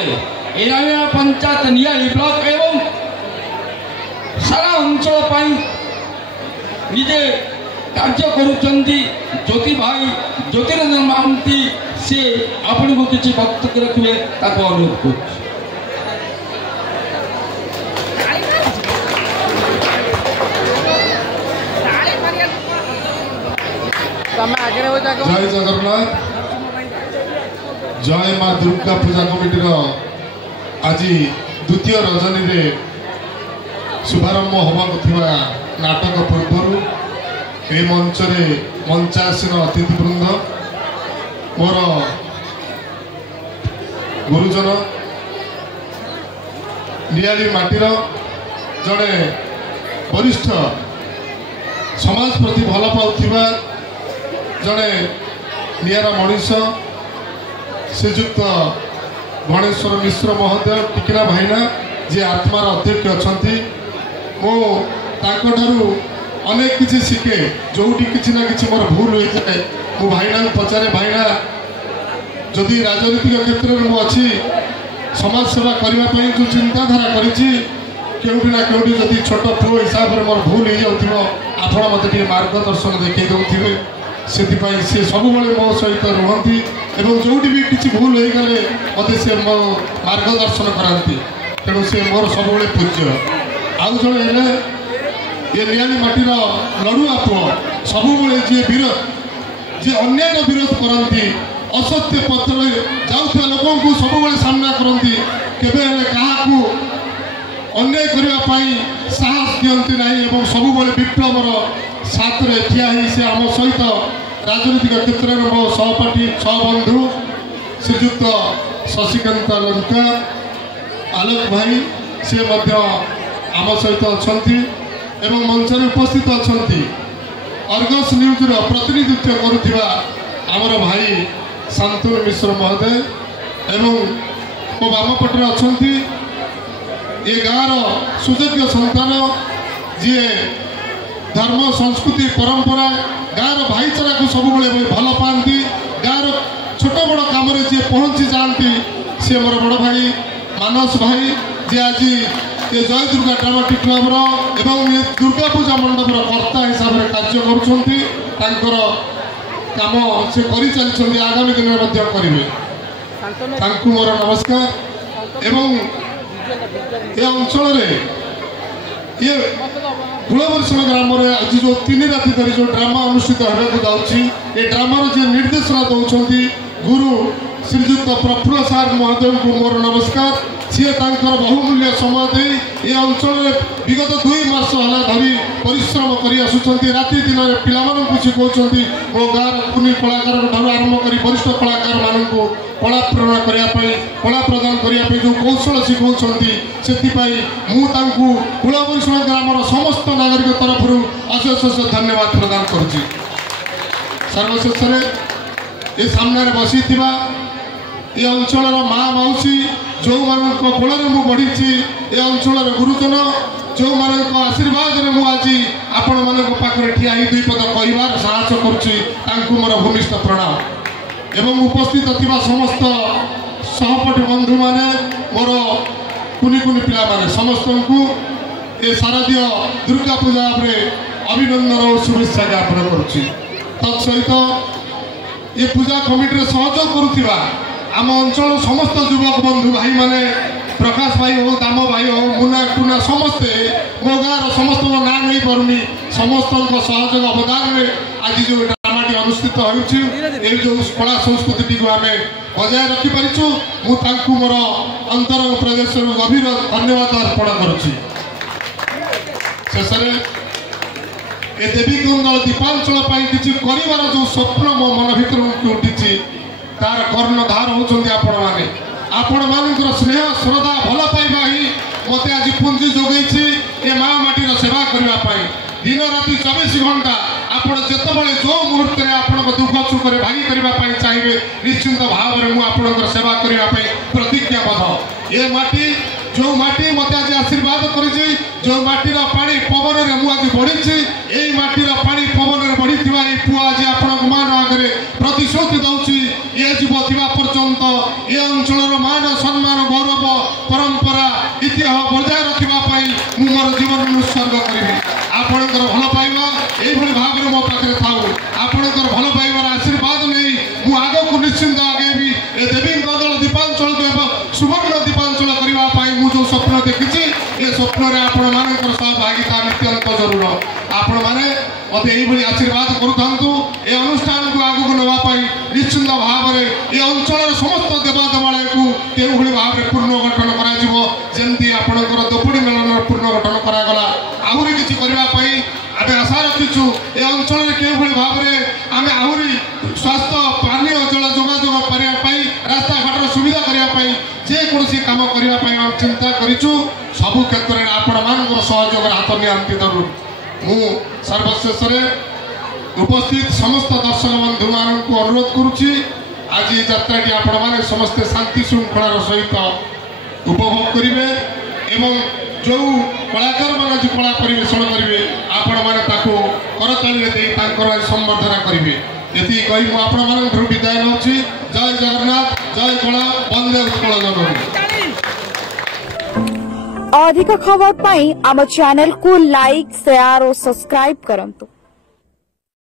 एराया panchayat Niali block एवं सारा अंचल निजे कार्य करुचंती ज्योति भाई ज्योतिरंजन महांती से आपण को किसी वक्तव्य रखिए ताको अनुरोध कर जय जगन्नाथ जय माँ दुर्गा पूजा कमिटी आज द्वितीय रजनी रे शुभारंभ होगा नाटक पूर्व ए मंच मंचासीन अतिथिवृंद मोर गुरुजन नियाली माटीर जड़े वरिष्ठ समाज प्रति भल पाउथिबा जड़े नियारा मनीष श्रीजुक्त गणेश्वर मिश्र महोदय टिकिना भाईना जी आत्मार अध्यक्ष अच्छा मो अनेक किसी शिखे जोटी किसी ना कि मोर भूल होता है मु भाईना पचारे भाईना जदि राजनीतिक क्षेत्र में अच्छी समाज सेवा करने जो चिंताधारा करोटी ना कौटी जदि छोट पुओ हिसाब से मोर भूल हो जाऊ आपण मत मार्गदर्शन देखई दे से सब मो सहित रुहति एवं जोटी भी किसी भूल हो गले मत से मो मार्गदर्शन कराती तेणु से मोर सब पूज्य आउ जड़े ये नियाली माटीर लड़ुआ पुओ सब जी विरोध जी अन्याय विरोध करती असत्य पत्र जाऊा लोक सब सामना करती केवे क्या अन्याय करने साहस दिखती ना और सब विप्लवर साथ में ठिया से आम सहित राजनीतिक क्षेत्र में मो सहपाठी सहबंधु श्रीजुक्त शशिकांत लंका आलोक भाई सी आम सहित अच्छा एवं मंच उपस्थित अच्छा अर्गस न्यूज प्रतिनिधित्व करुवा आमर भाई शांतनु मिश्र महोदय एवं मो बाम पटे अच्छा ये गाँव सुयोग्य संतान जी धर्म संस्कृति परंपरा गाँव भाईचारा को सब भल पाती गाँव छोट बड़ कम जी पहुँची जाती सी मोर बड़ भाई मानस भाई जी आज ये जय दुर्गा ड्रामाटिक क्लब एवं ये दुर्गा पूजा मंडप कर्ता हिसाब से कार्य कर काम से कर चलती आगामी दिन में करेंगे मोर नमस्कार एवं ये अंचल ये कुलवर्षण ग्राम आज जो 3 राति धरी जो ड्रामा अनुष्ठित होगा जाऊँगी ये ड्रामार जी निर्देशना दौरान गुरु श्रीजुक्त प्रफुल्ल सार महोदय को मोर नमस्कार सी बहुमूल्य समय दे ये अंचल विगत 2 मास है धरी परिश्रम कर राति दिन में पिला शिखाऊँ मो गाँव कुनी कलाकार आरंभ कर वरिष्ठ कलाकार मानक कला प्रेरणा करने कला प्रदान करने जो कौशल शिखाऊँ से कुलवर्षण ग्रामर समस्त नागरिक तरफ अशेष धन्यवाद प्रदान करुच्ची सर्वशेष ये सामने बसी ये अंचल माँ मौसी जो मान कोल में बढ़ी ये अंचल गुरुजन जो मान आशीर्वाद में मुझे आपण मान ठिया 2 पद कहबार साहस करुच्ची मोर भूमिष्ठ प्रणाम एवं उपस्थित थिबा समस्त सहपाठी बंधु माने मोर कुनी कुनी पिला माने समस्त को ये शारदीय दुर्गा पूजा अभिनंदन और शुभेच्छा ज्ञापन करुच्ची तत्सहित ये पूजा कमिटी सहयोग करुवा आम अंचल समस्त युवक बंधु भाई माने प्रकाश भाई हो दाम भाई हो मुना टुना समस्ते मो गाँव समस्त ना नहीं पारुनी समस्त सहयोग अवदान में आज जो ड्रामाटी अनुष्ठित हो कला संस्कृति को आम बजाय रखिपारू मुझे मोर अंतर प्रदेश गभीर धन्यवाद अर्पण करुच्ची शेष ए देवी कुंडल दीपांचल किसी कर जो स्वप्न मो मन भर उठी तार कर्णधार होती आपण मानकर स्नेह श्रद्धा भल पाइबा ही मत आज पुंजी जोगई ये माँ माटीर सेवा करने दिन राति 24 घंटा आपण जितेबाला जो मुहूर्त में आप दुख सुख भागी करने चाहिए निश्चिंत भाव में मुझे सेवा करने प्रतिज्ञाबद्ध ये माटी जो माटी मत आज आशीर्वाद कर जो माटीर पानी पवन में मुझे बढ़ी यही माटीर पानी पवन में बढ़ी पुआ आज आपण मान आगे प्रतिश्रुति दौर ये जीव पर्यंत पर्यंत ये अंचल मान सम्मान गौरव परंपरा इतिहास बजाय रखापी मुझे मोर जीवन उत्सर्ग करी आपणकर भल पाइबा यही भाव में मो पाखे था आपणकर भल पाइबार आशीर्वाद नहीं मु आग को निश्चिंत आगेबी ए देवी दल दीपांचल को सुवर्ण दीपांचल करने मुझे जो स्वप्न देखी ये स्वप्न में आपण मान सहभागिता नित्यंत जरूर आपण मैंने मत यही आशीर्वाद करूँ ए अनुष्ठान को आगक नापी निश्चिंत भाव में ये अंचल समस्त देवादेवालय को के भाव में पुनर्गठन करमती आपणकर दोपड़ी मेलन पुनर्गठन करागला आहरी किसी करने आम आशा रखीचु ए अंचल के भाव में आम आहरी स्वास्थ्य पानी जल जोगाजोग करने रास्ता घाटर सुविधा करने जेकोसी कम करने चिंता करूँ सबु क्षेत्र में आपण मान सहयोग हाथ नियंती जरूर मु सर्वशेष उपस्थित समस्त दर्शक बंधु मान अनुरोध करुच्ची आज यात्राटी आपण मैंने समस्ते शांति श्रृंखलार सहित उपभोग करेंगे एवं जो कलाकार मान जो कला परिवेशन करेंगे आपण मैंने करताली संबर्धना करेंगे ये कही मुझे विदाय नौ जय जगन्नाथ जय कला वंदे उत्कल जननी। अधिक खबर पाई आम चैनल को लाइक शेयर और सब्सक्राइब करंतु।